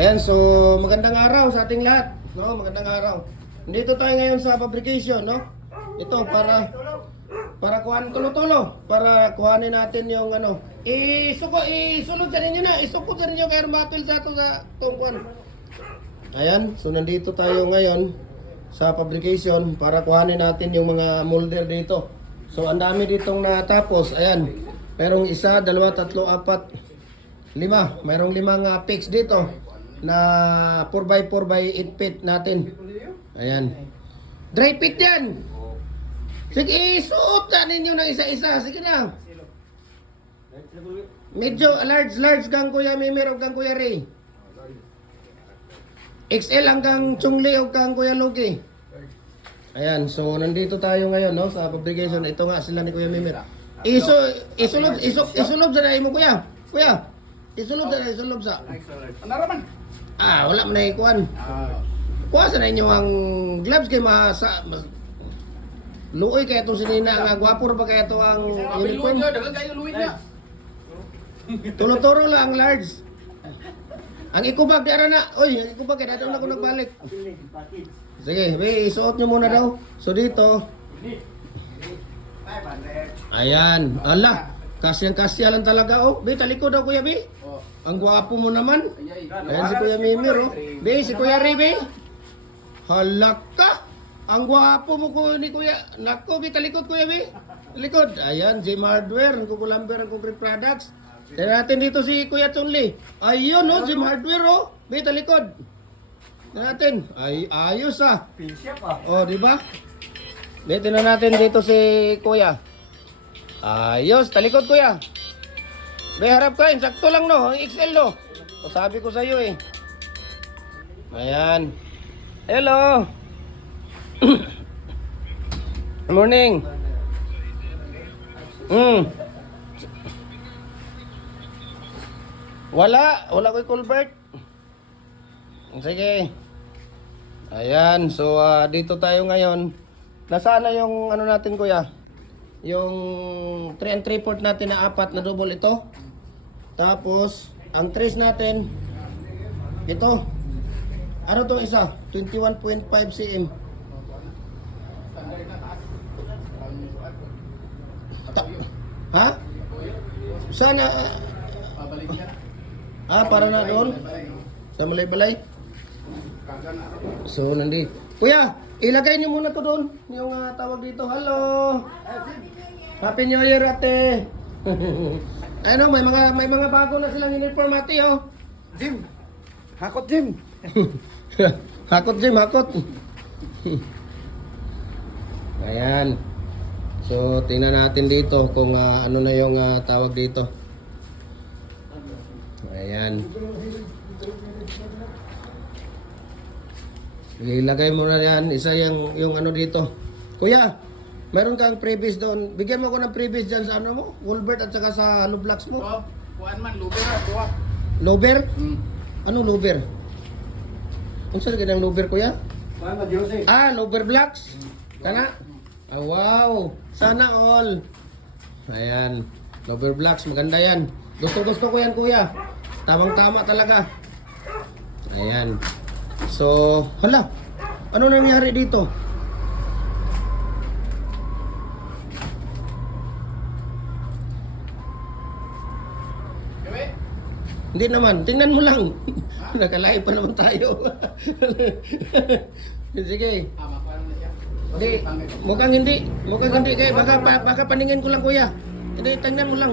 Ayan, so magandang araw sa ating lahat. No, magandang araw. Dito tayo ngayon sa fabrication, no? Ito para kuhanin tulo-tulo, para kuhanin natin yung ano. Isulod sa ninyo na, isukot sa ninyo kaya mapil sa ato sa tungkuan. Ayan, so nandito tayo ngayon sa fabrication para kuhanin natin yung mga molder dito. So ang dami ditong natapos. Ayan, merong isa, dalawa, tatlo, apat, lima. Merong limang picks dito na 4x4 by 8 feet natin. Ayan. Dry fit yan. Sige, isuot na ninyo ng isa-isa. Sige na. Medyo large gang Kuya Mimir o gang Kuya Ray. XL hanggang Chungli o gang Kuya Lugi. Ayan, so nandito tayo ngayon, no, sa fabrication. Ito nga sila ni Kuya Mimir. Isulog sa mo, Kuya. Kuya, isulog sa. Ano raman? Wala man na ikuan. Kuha sa inyo ang gloves kay luoy kaya itong sinina nga gwapo pa kaya ito ang uniform. Dagan kayo luwid na. Tulo-turo lang large. Ang ikubag di ara na. Oy, ang ikubag kaya dito na ako nagbalik. Sige, isuot nyo muna daw. So dito. Ayan. Ala, kasyang-kasya lang talaga oh. Be, talikod daw Kuya Be. Ang gwapo mo naman. Ayan si Kuya Mimir oh. Be, si Kuya Ribe. Halaka. Ang gwapo mo ko ni Kuya. Nako, Be, talikod Kuya Be. Talikod. Ayan, Jim Hardware. Ang kukulamber, ang concrete products. Tignan natin dito si Kuya Chunli. Ayun oh, Jim Hardware oh. Be, talikod. Tignan natin. Ay, ayos ah. Oh, di ba? Be, tignan natin dito si Kuya. Ayos, talikod Kuya. Be, harap ka, sakto lang no, ang XL no. O sabi ko sa iyo eh. Ayan. Hello. Morning. Wala ko'y culvert. Sige. Ayan, so dito tayo ngayon. Nasaan na yung ano natin Kuya? Yung 3 and 3/4 natin na apat na double ito. Tapos, ang trace natin, ito. Ano itong isa? 21.5 cm. Ha? Sana, para na doon? Sa malay-balay? So, nandito. Kuya, ilagay niyo muna to doon. Yung tawag dito. Hello! Happy New Year, ate! Ano, may mga bago na silang uniform ate, oh. Jim. Hakot Jim. Hakot Jim, hakot. Ayan. So, tingnan natin dito kung ano na yung tawag dito. Ayan. Ilagay mo na yan. Isa yung ano dito. Kuya, meron kang previous doon. Bigyan mo ako ng previous dyan sa ano mo? Wolbert at saka sa hollow blocks mo. Kuan man luber na tuwa. Lover? Anong lover? Kung saan ka ng lover kuya? Kuan man Jose. Lover blocks? Kana? Wow! Sana all! Ayan. Lover blocks, maganda yan. Gusto ko yan kuya. Tamang-tama talaga. Ayan. So, hala. Ano nangyari dito? Hindi naman, tingnan mo lang. Nakalain pa naman tayo. Sige. Hindi, mukhang hindi kaya baka paningin ko lang kuya. Hindi, tingnan mo lang.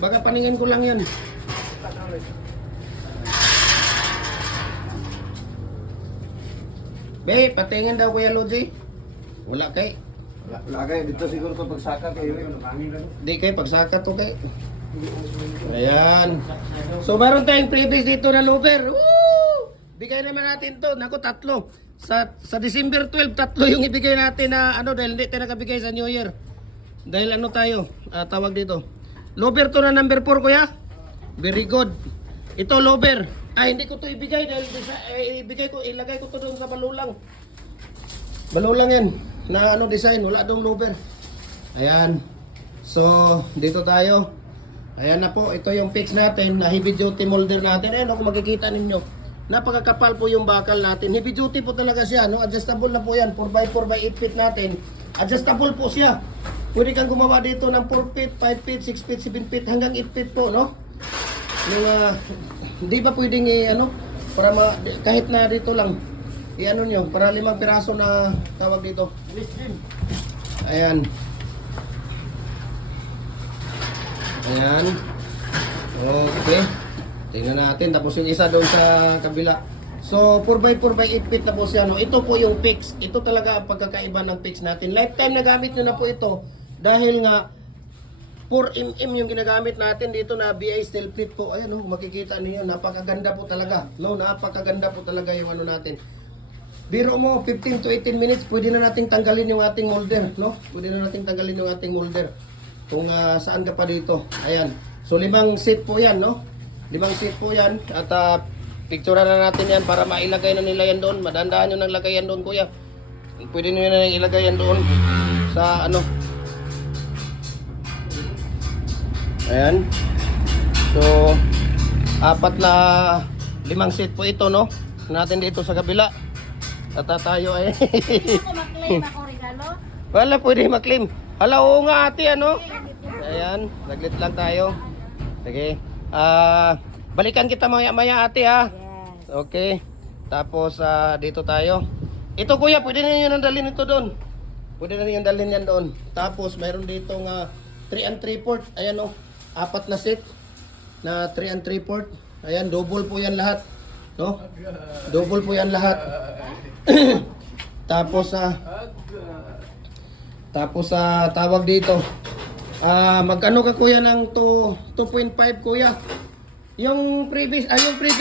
Baka paningin ko lang yan. Be, patingin daw kuya Luigi. Wala kay. Wala kayo dito siguro to pagsaka kayo. Hindi kay pagsaka to kay. Ayan. So meron tayong previous dito na lover. Woo! Bigay naman natin to. Naku, tatlo. Sa December 12, tatlo yung ibigay natin na ano dahil hindi tayo nakabigay sa New Year. Dahil ano tayo, tawag dito. Lover to na number 4 kuya. Very good. Ito lover. Hindi ko to ibigay dahil ilagay ko to doon sa balulang. Balulang yan. Na ano design, wala dong lover. Ayan. So, dito tayo. Ayan na po, ito yung fix natin na heavy duty molder natin. Ayan, kung makikita ninyo, napakakapal po yung bakal natin. Heavy duty po talaga siya, no? Adjustable na po yan, 4x4 by 8 feet natin. Adjustable po siya. Pwede kang gumawa dito ng 4 feet, 5 feet, 6 feet, 7 feet, hanggang 8 feet po, no? Yung, di ba pwedeng para kahit na dito lang, i-ano nyo, para 5 piraso na tawag dito. Ayan. Ayan. Okay. Tingnan natin. Tapos yung isa doon sa kabila. So, 4x4 by 8 feet na po siya. No? Ito po yung fix. Ito talaga ang pagkakaiba ng fix natin. Lifetime na gamit nyo na po ito. Dahil nga, 4mm yung ginagamit natin dito na BI steel plate po. Ayan, oh, makikita niyo, napakaganda po talaga. No, napakaganda po talaga yung ano natin. Biro mo, 15 to 18 minutes, pwede na nating tanggalin yung ating molder, no? Pwede na nating tanggalin yung ating molder. Kung saan ka pa dito. Ayan. So, 5 seat po yan, no? 5 seat po yan. At picturean na natin yan para mailagay na nila yan doon. Madandaan nyo nang lagay yan doon, kuya. Pwede nyo na ilagay yan doon sa ano. Ayan. So, 4 na 5 seat po ito, no? Natin dito sa kabila. At tayo ay Ako mag-claim ako regalo. wala pwede maklim. Hala, oo nga ate, ano? Ayan, naglit lang tayo. Sige. Balikan kita maya ate ha. Yes. Okay. Tapos dito tayo. Ito kuya, pwede na nyo nang dalhin ito doon. Pwede na nyo dalhin yan doon. Tapos mayroon dito nga 3 and 3/4. Ayan o. 4 na set na 3 and 3/4. Ayan, double po yan lahat. No? Double po yan lahat. Tapos tawag dito. Magkano ka kuya ng 2.5 kuya? Yung previous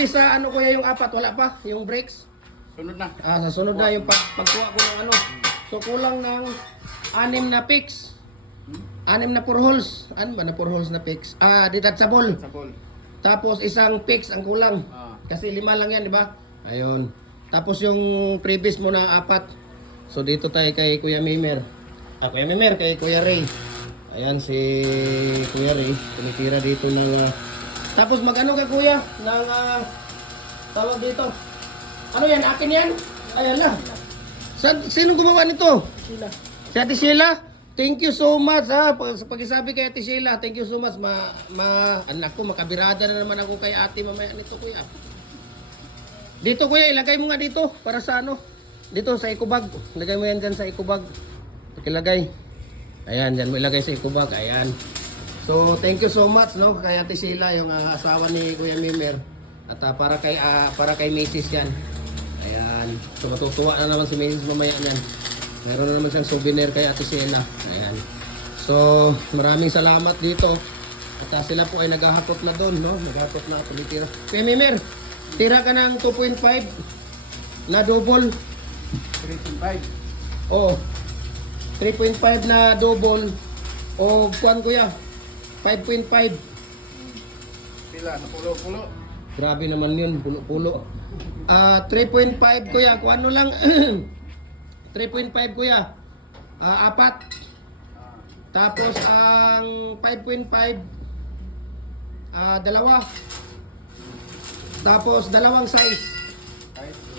sa ano kuya yung 4 wala pa, yung brakes. Sunod na. Sa sunod na yung pagkuha ko ng ano. So kulang ng 6 na picks. 6 na 4 holes. Ano ba na 4 holes na picks? Detachable. Sabol. Tapos isang picks ang kulang. Kasi 5 lang yan, di ba? Ayun. Tapos yung previous mo na 4. So dito tayo kay Kuya Mimer. Kuya Mimer, kay Kuya Ray. Ayan si Kuya Ray. Tumitira dito ng... Tapos magano ka kuya? Ng... tawag dito. Ano yan? Akin yan? Ayan lang. Sino gumawa nito? Sila. Si Ate Sheila? Thank you so much ha. Pag-isabi kay Ate Sheila, thank you so much. Anak ko, makabirada na naman ako kay ate mamaya nito kuya. Dito kuya, ilagay mo nga dito para sa ano. Dito sa ikubag. Ilagay mo yan dyan sa ikubag. Pakilagay. Ayan, dyan mo ilagay sa ikubag. Ayan. So, thank you so much no kay Ate Sheila, yung asawa ni Kuya Mimer. At para kay Mrs. yan. Ayan. So, matutuwa na naman si Mrs. mamaya yan. Meron na naman siyang souvenir kay Ate Sheila. Ayan. So, maraming salamat dito. At sila po ay naghahakot na doon, no? Naghahakot na tumitira. Kuya Mimer, tira ka ng 2.5 na double. 3.5. Oh. 3.5 na double. O kuan kuya. 5.5. Sila, napulo-pulo. Grabe naman yun, pulo-pulo. 3.5 kuya, kuan no lang. 3.5 kuya. 4. Tapos ang 5.5 dalawa. Tapos dalawang size.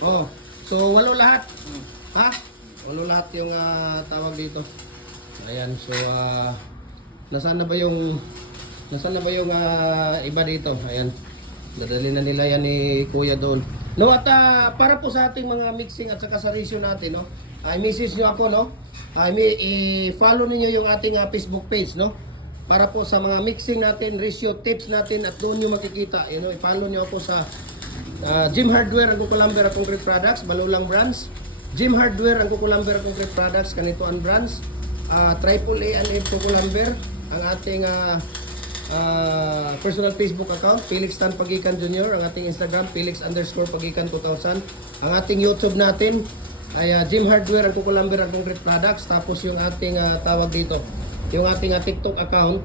Oh. So 8 lahat. Ha? 8 lahat yung tawag dito. Ayan, so nasaan na ba yung iba dito? Ayan. Dadali na nila yan ni Kuya doon. No, at para po sa ating mga mixing at saka sa ratio natin, no? I-message nyo ako, no? I-follow niyo yung ating Facebook page, no? Para po sa mga mixing natin, ratio tips natin at doon nyo makikita. You know, i-follow nyo ako sa Gym Hardware, ang Kukulamber Concrete Products, Balulang Brands. Gym Hardware, ang Kukulamber Concrete Products, Kanituan Brands. AAA and Kukulamber, ang ating personal Facebook account, Felix Tan Pagikan Jr. Ang ating Instagram, Felix_Pagikan 2000. Ang ating YouTube natin ay Gym Hardware, ang Kukulamber, ang Concrete Products. Tapos yung ating tawag dito, yung ating TikTok account,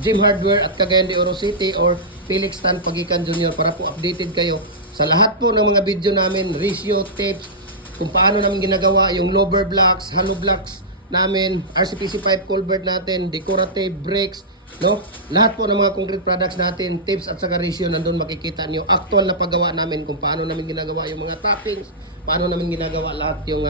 Gym Hardware at Cagayan de Oro City or Felix Tan Pagikan Jr. para po updated kayo sa lahat po ng mga video namin, ratio, tips, kung paano namin ginagawa yung lower blocks, hollow blocks namin, RCPC 5 culvert natin, decorative bricks, No? Lahat po ng mga concrete products natin, tips at saka ratio, nandun makikita nyo actual na paggawa namin kung paano namin ginagawa yung mga toppings, paano namin ginagawa lahat yung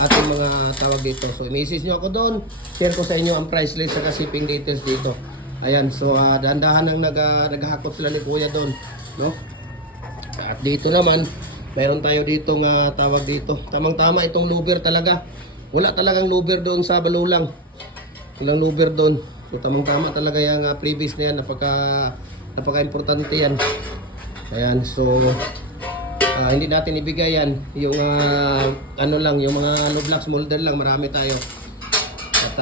ating mga tawag dito. So, i-message nyo ako doon, share ko sa inyo ang price list saka shipping details dito. Ayan, so dahan-dahan nang naghahakot sila ni Kuya doon, no? At dito naman, mayroon tayo dito nga tawag dito. Tamang-tama itong louver talaga. Wala talagang louver doon sa Balulang. Walang louver doon. So tamang-tama talaga yung previous na yan. Napaka-importante yan. Ayan, so hindi natin ibigay yan. Yung ano lang, yung mga low blocks molder lang, marami tayo. At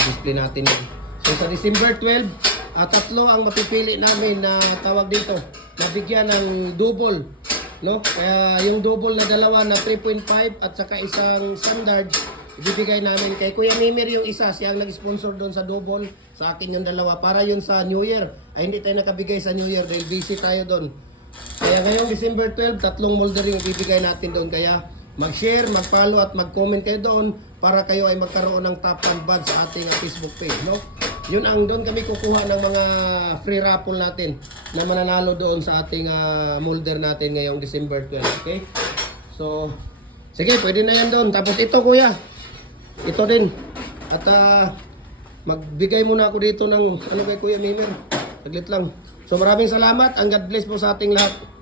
display natin yan. So sa December 12, tatlo ang mapipili namin na tawag dito. Nabigyan ng double. No? Kaya yung double na dalawa na 3.5 at saka isang standard, ibibigay namin kay Kuya Mimir yung isa, siya ang nag-sponsor doon sa double, sa akin yung dalawa, para yun sa New Year. Ay hindi tayo nakabigay sa New Year dahil busy tayo doon. Kaya ngayong December 12, tatlong molder yung ibibigay natin doon. Kaya mag-share, mag-follow at mag-comment kayo doon para kayo ay magkaroon ng top 1 badge sa ating Facebook page. No? Yun ang doon kami kukuha ng mga free raffle natin na mananalo doon sa ating molder natin ngayong December 12. Okay? So, sige, pwede na yan doon. Tapos ito kuya, ito din. At magbigay muna ako dito ng ano kay Kuya Mimir. Saglit lang. So maraming salamat. Ang God bless po sa ating lahat.